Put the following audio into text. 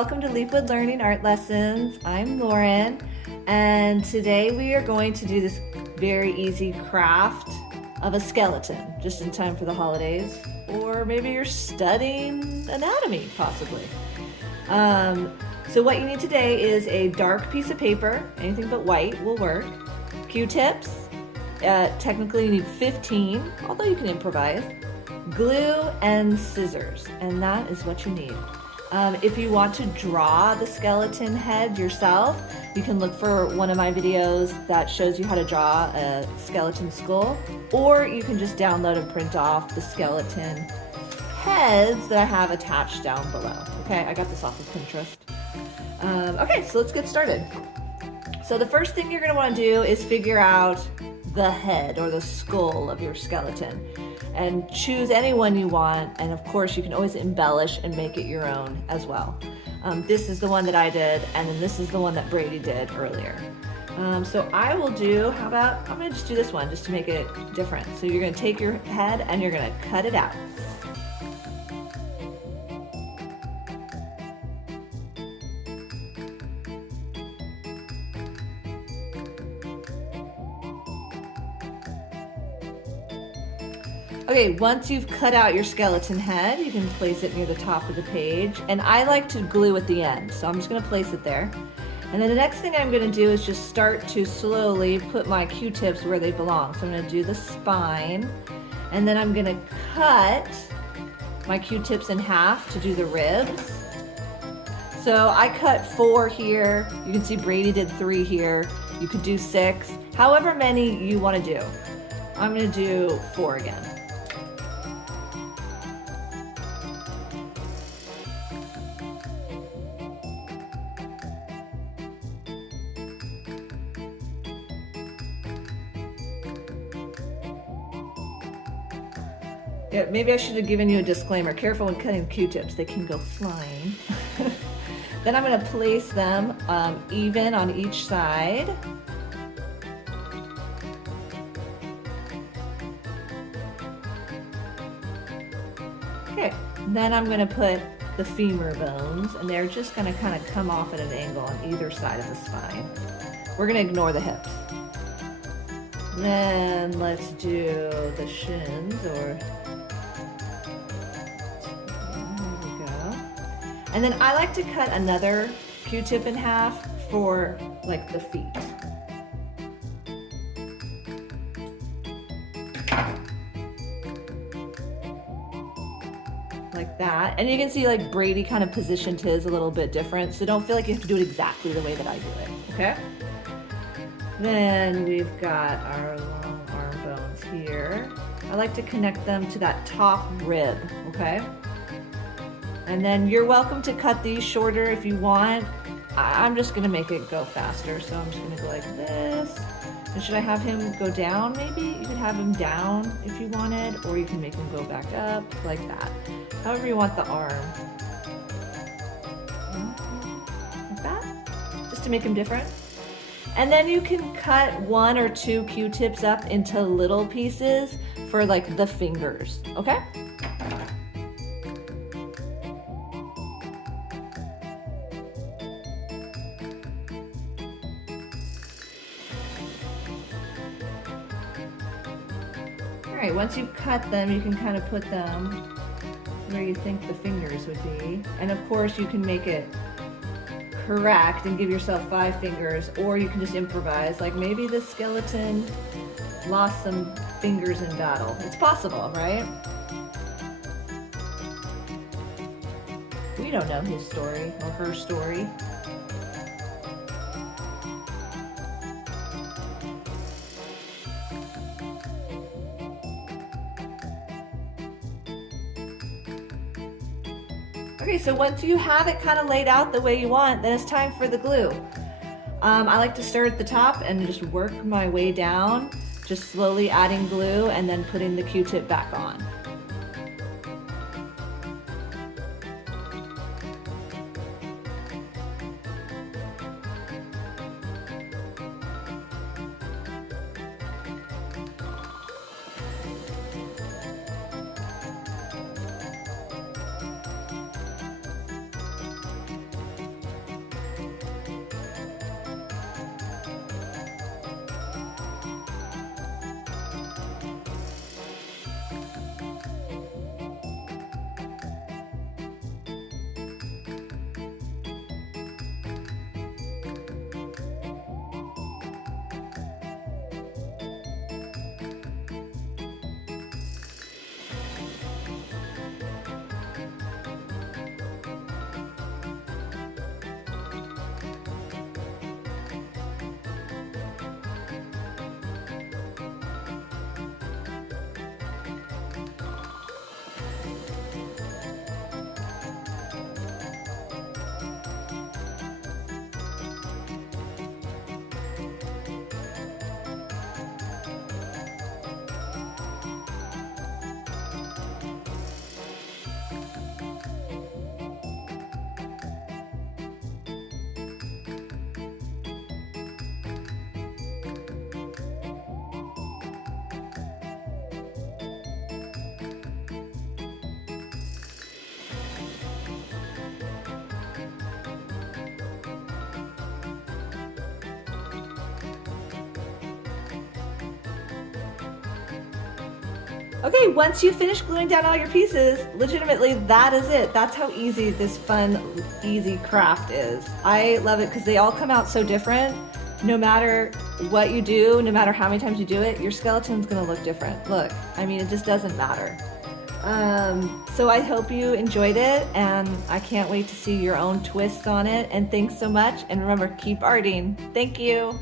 welcome to Leafwood Learning Art Lessons. I'm Lauren, and today we are going to do this very easy craft of a skeleton, just in time for the holidays, or maybe you're studying anatomy, possibly. So what you need today is a dark piece of paper, anything but white will work, Q-tips, technically you need 15, although you can improvise, glue and scissors, and that is what you need. If you want to draw the skeleton head yourself, you can look for one of my videos that shows you how to draw a skeleton skull, or you can just download and print off the skeleton heads that I have attached down below. Okay, I got this off of Pinterest. Okay, so let's get started. So the first thing you're going to want to do is figure out the head or the skull of your skeleton, and choose any one you want, and of course you can always embellish and make it your own as well. This is the one that I did, and then this is the one that Brady did earlier. So I will do, I'm gonna just do this one just to make it different. So you're gonna take your head and you're gonna cut it out. Okay, once you've cut out your skeleton head, you can place it near the top of the page. And I like to glue at the end, so I'm just gonna place it there. And then the next thing I'm gonna do is just start to slowly put my Q-tips where they belong. So I'm gonna do the spine, and then I'm gonna cut my Q-tips in half to do the ribs. So I cut 4 here. You can see Brady did 3 here. You could do 6, however many you wanna do. I'm gonna do 4 again. Yeah, maybe I should have given you a disclaimer. Careful when cutting Q-tips, they can go flying. Then I'm gonna place them even on each side. Okay, then I'm gonna put the femur bones, and they're just gonna kind of come off at an angle on either side of the spine. We're gonna ignore the hips. Then let's do the shins, or and then I like to cut another Q-tip in half for like the feet. Like that. And you can see like Brady kind of positioned his a little bit different, so don't feel like you have to do it exactly the way that I do it, okay? Then we've got our long arm bones here. I like to connect them to that top rib, okay? And then you're welcome to cut these shorter if you want. I'm just gonna make it go faster, so I'm just gonna go like this. And should I have him go down maybe? You could have him down if you wanted, or you can make him go back up like that. However you want the arm. Like that, just to make him different. And then you can cut 1 or 2 Q-tips up into little pieces for like the fingers, okay? All right, once you've cut them, you can kind of put them where you think the fingers would be. And of course, you can make it correct and give yourself 5 fingers, or you can just improvise. Like maybe the skeleton lost some fingers in battle. It's possible, right? We don't know his story or her story. Okay, so once you have it kind of laid out the way you want, then it's time for the glue. I like to start at the top and just work my way down, just slowly adding glue and then putting the Q-tip back on. Okay, once you finish gluing down all your pieces, legitimately that is it. That's how easy this fun, easy craft is. I love it because they all come out so different. No matter what you do, no matter how many times you do it, your skeleton's gonna look different. Look, I mean, it just doesn't matter. So I hope you enjoyed it, and I can't wait to see your own twists on it. And thanks so much. And remember, keep arting. Thank you.